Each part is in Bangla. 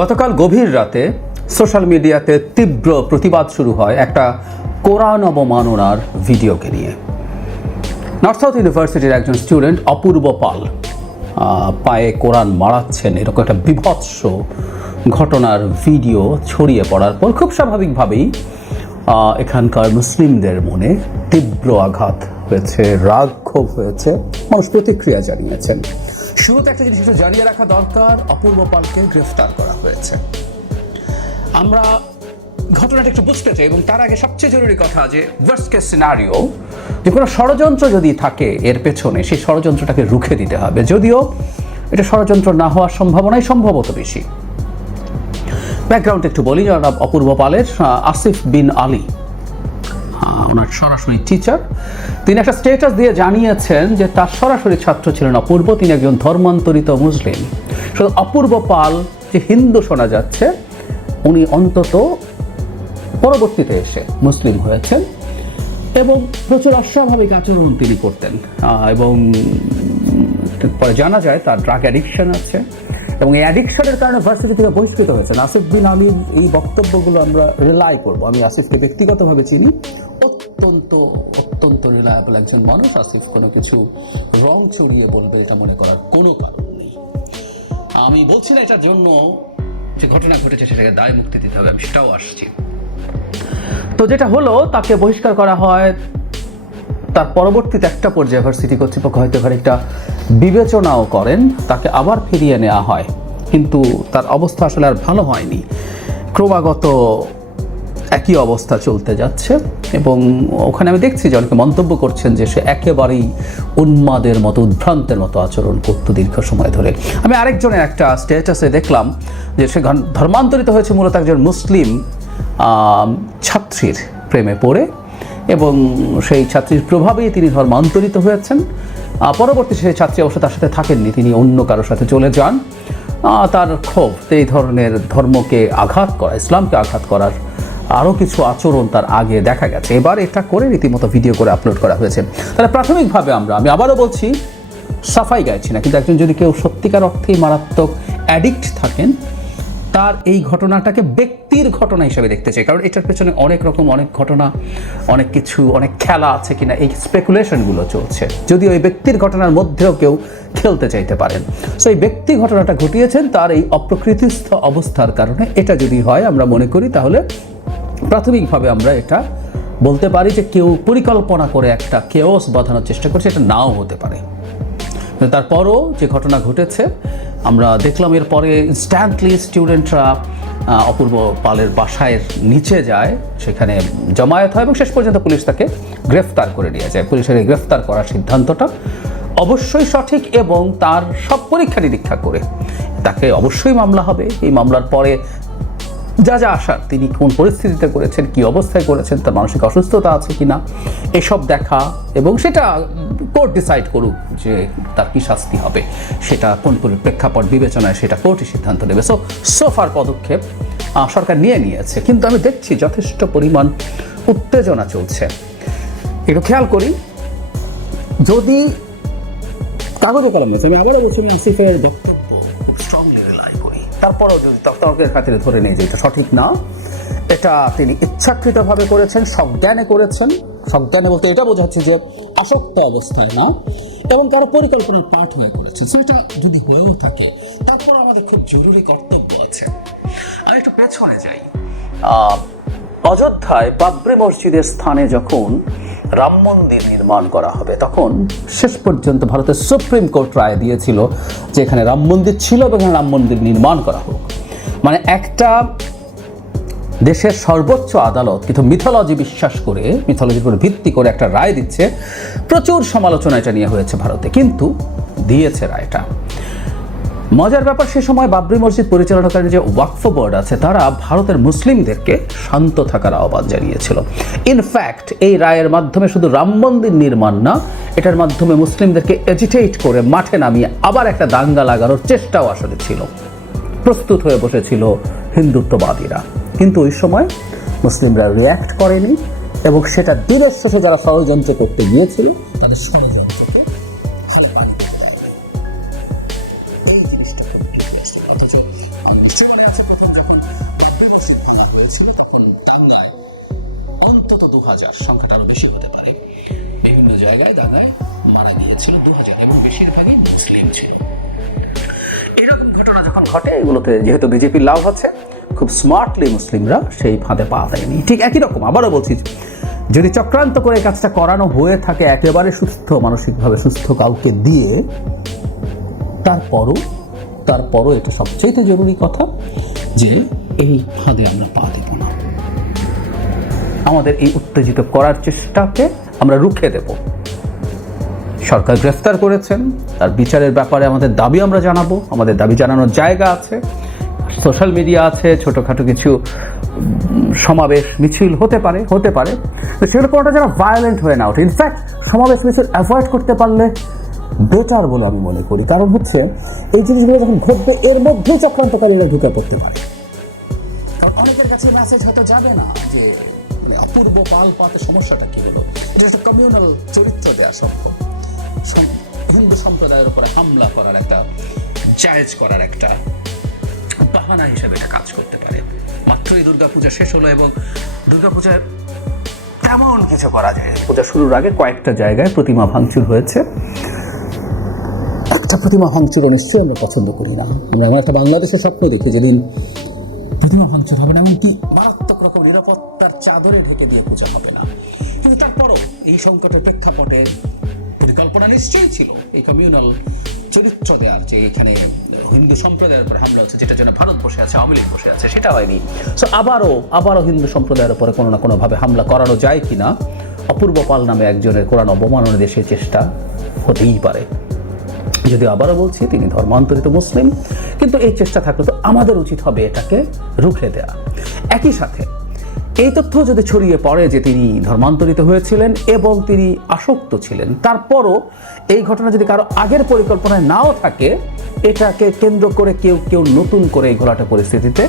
গতকাল গভীর রাতে সোশ্যাল মিডিয়াতে তীব্র প্রতিবাদ শুরু হয় একটা কোরআন অবমাননার ভিডিওকে নিয়ে নর্থ সাউথ ইউনিভার্সিটির একজন স্টুডেন্ট অপূর্ব পাল পায়ে কোরআন মারাচ্ছেন এরকম একটা বিভৎস ঘটনার ভিডিও ছড়িয়ে পড়ার পর খুব স্বাভাবিকভাবেই এখানকার মুসলিমদের মনে তীব্র আঘাত হয়েছে রাগ ক্ষোভ হয়েছে মানুষ প্রতিক্রিয়া জানিয়েছেন শুরুতে একটা জিনিস জানিয়ে রাখা দরকার অপূর্ব পালকে গ্রেফতার করা হয়েছে আমরা ঘটনাটা একটু বুঝতে চাই এবং তার আগে সবচেয়ে জরুরি কথা যে ওয়ার্স্ট কেস সিনারিও যে কোনো ষড়যন্ত্র যদি থাকে এর পেছনে সেই ষড়যন্ত্রটাকে রুখে দিতে হবে যদিও এটা ষড়যন্ত্র না হওয়ার সম্ভাবনাই সম্ভবত বেশি ব্যাকগ্রাউন্ড একটু বলি অপূর্ব পালের আসিফ বিন আলী ওনার সরাসরি টিচার তিনি একটা স্টেটাস দিয়ে জানিয়েছেন যে তার সরাসরি ছাত্র ছিলেন অপূর্ব তিনি একজন ধর্মান্তরিত মুসলিম শুধু অপূর্ব পাল যে হিন্দু শোনা যাচ্ছে উনি অন্তত পরবর্তীতে এসে মুসলিম হয়েছেন এবং প্রচুর অস্বাভাবিক আচরণ তিনি করতেন এবং পরে জানা যায় তার ড্রাগ অ্যাডিকশন আছে এবং এই অ্যাডিকশনের কারণে ভার্সিটি থেকে বহিষ্কৃত হয়েছেন আসিফ বিন আমি এই বক্তব্যগুলো আমরা রিলাই করবো আমি আসিফকে ব্যক্তিগতভাবে চিনি অত্যন্ত অত্যন্ত রিলায়েবল একজন মানুষ আসিফ কোনো কিছু রং চড়িয়ে বলবে এটা মনে করার কোনো কারণ নেই আমি বলছি না এটার জন্য যে ঘটনা ঘটেছে সেটাকে দায় মুক্তি দিতে হবে আমি সেটাও আসছি তো যেটা হলো তাকে বহিষ্কার করা হয় তার পরবর্তীতে একটা পর্যায়ে সিটি কর্তৃপক্ষ হয়তো এবার একটা বিবেচনাও করেন তাকে আবার ফিরিয়ে নেওয়া হয় কিন্তু তার অবস্থা আসলে আর ভালো হয়নি ক্রমাগত একই অবস্থা চলতে যাচ্ছে এবং ওখানে আমি দেখছি যে অনেকে মন্তব্য করছেন যে সে একেবারেই উন্মাদের মতো উদ্ভ্রান্তের মতো আচরণ করতো দীর্ঘ সময় ধরে আমি আরেকজনের একটা স্ট্যাটাসে দেখলাম যে সে ধর্মান্তরিত হয়েছে মূলত একজন মুসলিম ছাত্রীর প্রেমে পড়ে এবং সেই ছাত্রীর প্রভাবেই তিনি ধর্মান্তরিত হয়েছেন পরবর্তী সেই ছাত্রী অবশ্য তার সাথে থাকেননি তিনি অন্য কারোর সাথে চলে যান তার ক্ষোভ এই ধরনের ধর্মকে আঘাত করা ইসলামকে আঘাত করার আরও কিছু আচরণ তার আগে দেখা গেছে এবার এটা করে রীতিমতো ভিডিও করে আপলোড করা হয়েছে তাহলে প্রাথমিকভাবে আমরা আমি আবারও বলছি সাফাই গাইছি না কিন্তু একজন যদি কেউ সত্যিকার অর্থেই মারাত্মক অ্যাডিক্ট থাকেন তার এই ঘটনাটাকে ব্যক্তির ঘটনা হিসেবে দেখতে চাই কারণ এটার পেছনে অনেক রকম অনেক ঘটনা অনেক কিছু অনেক খেলা আছে কিনা এই স্পেকুলেশনগুলো চলছে যদি ওই ব্যক্তির ঘটনার মধ্যেও কেউ খেলতে চাইতে পারেন সো এই ব্যক্তি ঘটনাটা ঘটিয়েছেন তার এই অপ্রকৃতিস্থ অবস্থার কারণে এটা যদি হয় আমরা মনে করি তাহলে প্রাথমিকভাবে আমরা এটা বলতে পারি যে কেউ পরিকল্পনা করে একটা কেওস বাঁধানোর চেষ্টা করছে এটা নাও হতে পারে তারপরও যে ঘটনা ঘটেছে আমরা দেখলাম এরপরে ইনস্ট্যান্টলি স্টুডেন্টরা অপূর্ব পালের বাসায়ের নিচে যায় সেখানে জমায়েত হয় এবং শেষ পর্যন্ত পুলিশ তাকে গ্রেফতার করে নিয়ে যায় পুলিশের এই গ্রেফতার করার সিদ্ধান্তটা অবশ্যই সঠিক এবং তার সব পরীক্ষা নিরীক্ষা করে তাকে অবশ্যই মামলা হবে এই মামলার পরে যা যা আসার তিনি কোন পরিস্থিতিতে করেছেন কি অবস্থায় করেছেন তার মানসিক অসুস্থতা আছে কি না এসব দেখা এবং সেটা কোর্ট ডিসাইড করুক যে তার কী শাস্তি হবে সেটা কোন প্রেক্ষাপট বিবেচনায় সেটা কোর্টই সিদ্ধান্ত নেবে সো সোফার পদক্ষেপ সরকার নিয়ে নিয়েছে কিন্তু আমি দেখছি যথেষ্ট পরিমাণ উত্তেজনা চলছে একটু খেয়াল করি যদি কাগজে কলম আছে আমি আবারও বলছি আসিফের বক্তব্য খুব স্ট্রং তারপরেও যদি দর্শকের খাতিরে ধরে নিয়ে যেতে এটা সঠিক না এটা তিনি ইচ্ছাকৃতভাবে করেছেন সজ্ঞানে করেছেন সজ্ঞানে বলতে এটা বোঝাচ্ছে যে আসক্ত অবস্থায় না এবং কারো পরিকল্পনার পাঠ হয়ে করেছে সেটা যদি হয়েও থাকে তারপর আমাদের খুব জরুরি কর্তব্য আছে আমি একটু পেছনে যাই অযোধ্যায় বাবরি মসজিদের স্থানে যখন রাম মন্দির নির্মাণ করা হবে তখন শেষ পর্যন্ত ভারতের সুপ্রিম কোর্ট রায় দিয়েছিল যে এখানে রাম মন্দির ছিল এবং এখানে রাম মন্দির নির্মাণ করা হোক মানে একটা দেশের সর্বোচ্চ আদালত কিন্তু মিথোলজি বিশ্বাস করে মিথোলজির উপর ভিত্তি করে একটা রায় দিচ্ছে প্রচুর সমালোচনা এটা নিয়ে হয়েছে ভারতে কিন্তু দিয়েছে রায়টা মজার ব্যাপার সে সময় বাবরি মসজিদ পরিচালনাকারী যে ওয়াকফ বোর্ড আছে তারা ভারতের মুসলিমদেরকে শান্ত থাকার আহ্বান জানিয়েছিল ইনফ্যাক্ট এই রায়ের মাধ্যমে শুধু রাম মন্দির নির্মাণ না এটার মাধ্যমে মুসলিমদেরকে এজিটেট করে মাঠে নামিয়ে আবার একটা দাঙ্গা লাগানোর চেষ্টাও আসলে ছিল প্রস্তুত হয়ে বসেছিল হিন্দুত্ববাদীরা কিন্তু ওই সময় মুসলিমরা রিয়্যাক্ট করেনি এবং সেটা দিনের শেষে যারা ষড়যন্ত্র করতে গিয়েছিল তাদের ষড়যন্ত্র জায়গায় দাদায় মারা গিয়েছিল দু হাজার এবং বেশিরভাগই মুসলিম ছিল এরকম ঘটনা যখন ঘটে এগুলোতে যেহেতু বিজেপির লাভ হচ্ছে খুব স্মার্টলি মুসলিমরা সেই ফাঁদে পা দেয়নি ঠিক একই রকম আবারও বলছি যদি চক্রান্ত করে কাজটা করানো হয়ে থাকে একেবারে সুস্থ মানসিকভাবে সুস্থ কাউকে দিয়ে তারপরও তারপরও এটা সবচেয়ে জরুরি কথা যে এই ফাঁদে আমরা পা দেব না আমাদের এই উত্তেজিত করার চেষ্টাকে আমরা রুখে দেবো সরকার গ্রেফতার করেছেন তার বিচারের ব্যাপারে আমাদের দাবি আমরা জানাবো আমাদের দাবি জানানোর জায়গা আছে সোশ্যাল মিডিয়া আছে ছোটোখাটো কিছু সমাবেশ মিছিল হতে পারে হতে পারে তো সেগুলো কোনোটা যেন ভায়োলেন্ট হয়ে না ওঠে ইনফ্যাক্ট সমাবেশ মিছিল অ্যাভয়েড করতে পারলে বেটার বলে আমি মনে করি কারণ হচ্ছে এই জিনিসগুলো যখন ঘটবে এর মধ্যে চক্রান্তকারীরা ঢুকে পড়তে পারে অনেকের কাছে মেসেজ হয়তো যাবে না যে মানে অপূর্ব পাল পাতে সমস্যাটা কি হলো এটা একটা কমিউনাল চরিত্র দেওয়া সম্ভব হিন্দু সম্প্রদায়ের উপরে হামলা করার একটা জায়েজ করার একটা বাহানা হিসেবে এটা কাজ করতে পারে মাত্রই দুর্গাপূজা শেষ হলো এবং দুর্গাপূজার তেমন কিছু করা যায় পূজা শুরুর আগে কয়েকটা জায়গায় প্রতিমা ভাঙচুর হয়েছে একটা প্রতিমা ভাঙচুর নিশ্চয়ই আমরা পছন্দ করি না আমরা এমন একটা বাংলাদেশের স্বপ্ন দেখি যেদিন প্রতিমা ভাঙচুর হবে না এমনকি মারাত্মক রকম নিরাপত্তার চাদরে ঢেকে দিয়ে পূজা হবে না কিন্তু তারপরও এই সংকটের প্রেক্ষাপটে পরিকল্পনা নিশ্চয়ই ছিল এই কমিউনাল চরিত্র দেওয়ার যে এখানে হিন্দু সম্প্রদায়ের উপর হামলা হচ্ছে যেটার জন্য ভারত বসে আছে আওয়ামী লীগ বসে আছে সেটা হয়নি সো আবারও আবারও হিন্দু সম্প্রদায়ের উপরে কোনো না কোনোভাবে হামলা করানো যায় কি না অপূর্ব পাল নামে একজনের কোরআন অবমাননের দেশের চেষ্টা হতেই পারে যদি আবারও বলছি তিনি ধর্মান্তরিত মুসলিম কিন্তু এই চেষ্টা থাকলে তো আমাদের উচিত হবে এটাকে রুখে দেয়া একই সাথে এই তথ্য যদি ছড়িয়ে পড়ে যে তিনি ধর্মান্তরিত হয়েছিলেন এবং তিনি আসক্ত ছিলেন তারপরও এই ঘটনা যদি কারো আগের পরিকল্পনায় নাও থাকে এটাকে কেন্দ্র করে কেউ কেউ নতুন করে এই ঘোলাটে পরিস্থিতিতে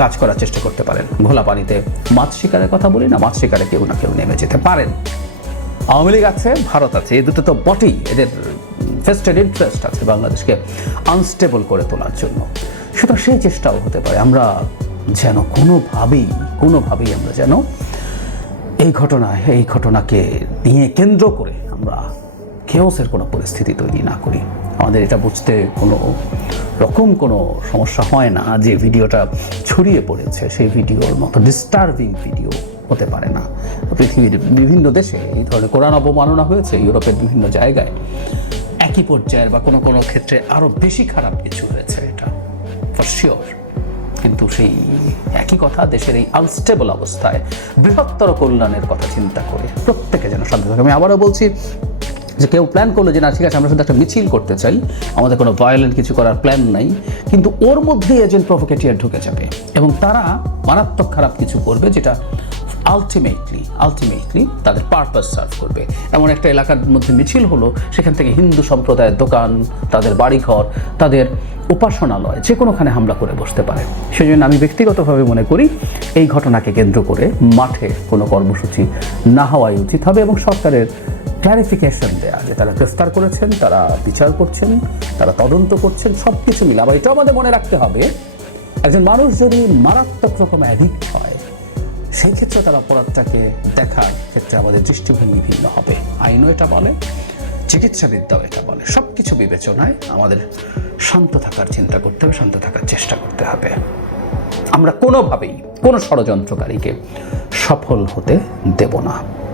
কাজ করার চেষ্টা করতে পারেন ঘোলা পানিতে মাছ শিকারের কথা বলি না মাছ শিকারে কেউ না কেউ নেমে যেতে পারেন আওয়ামী লীগ আছে ভারত আছে এই দুটো তো বটেই এদের ফেস্টেড ইন্টারেস্ট আছে বাংলাদেশকে আনস্টেবল করে তোলার জন্য সুতরাং সেই চেষ্টাও হতে পারে আমরা যেন কোনোভাবেই কোনোভাবেই আমরা যেন এই ঘটনা এই ঘটনাকে নিয়ে কেন্দ্র করে আমরা খেয়সের কোনো পরিস্থিতি তৈরি না করি আমাদের এটা বুঝতে কোনো রকম কোনো সমস্যা হয় না যে ভিডিওটা ছড়িয়ে পড়েছে সেই ভিডিওর মতো ডিস্টার্বিং ভিডিও হতে পারে না পৃথিবীর বিভিন্ন দেশে এই ধরনের কোরআন অবমাননা হয়েছে ইউরোপের বিভিন্ন জায়গায় একই পর্যায়ের বা কোনো কোনো ক্ষেত্রে আরও বেশি খারাপ কিছু হয়েছে এটা ফর শিওর কিন্তু সেই একই কথা দেশের এই আনস্টেবল অবস্থায় বৃহত্তর কল্যাণের কথা চিন্তা করে প্রত্যেকে যেন সাধ্য থাকে আমি আবারও বলছি যে কেউ প্ল্যান করলো যে না ঠিক আছে আমরা শুধু একটা মিছিল করতে চাই আমাদের কোনো ভায়োলেন্ট কিছু করার প্ল্যান নাই কিন্তু ওর মধ্যে এজেন্ট প্রভোকেটিয়ার ঢুকে যাবে এবং তারা মারাত্মক খারাপ কিছু করবে যেটা আলটিমেটলি আলটিমেটলি তাদের পারপাস সার্ভ করবে এমন একটা এলাকার মধ্যে মিছিল হলো সেখান থেকে হিন্দু সম্প্রদায়ের দোকান তাদের বাড়িঘর তাদের উপাসনালয় যে কোনোখানে হামলা করে বসতে পারে সেজন্য আমি ব্যক্তিগতভাবে মনে করি এই ঘটনাকে কেন্দ্র করে মাঠে কোনো কর্মসূচি না হওয়াই উচিত হবে এবং সরকারের ক্লারিফিকেশন দেয়া যে তারা গ্রেফতার করেছেন তারা বিচার করছেন তারা তদন্ত করছেন সব কিছু মিলে এটাও আমাদের মনে রাখতে হবে একজন মানুষ যদি মারাত্মক রকম অ্যাডিক্ট হয় সেই ক্ষেত্রে তার অপরাধটাকে দেখার ক্ষেত্রে আমাদের দৃষ্টিভঙ্গি ভিন্ন হবে আইনও এটা বলে চিকিৎসাবিদ্যাও এটা বলে সব কিছু বিবেচনায় আমাদের শান্ত থাকার চিন্তা করতে হবে শান্ত থাকার চেষ্টা করতে হবে আমরা কোনোভাবেই কোনো ষড়যন্ত্রকারীকে সফল হতে দেব না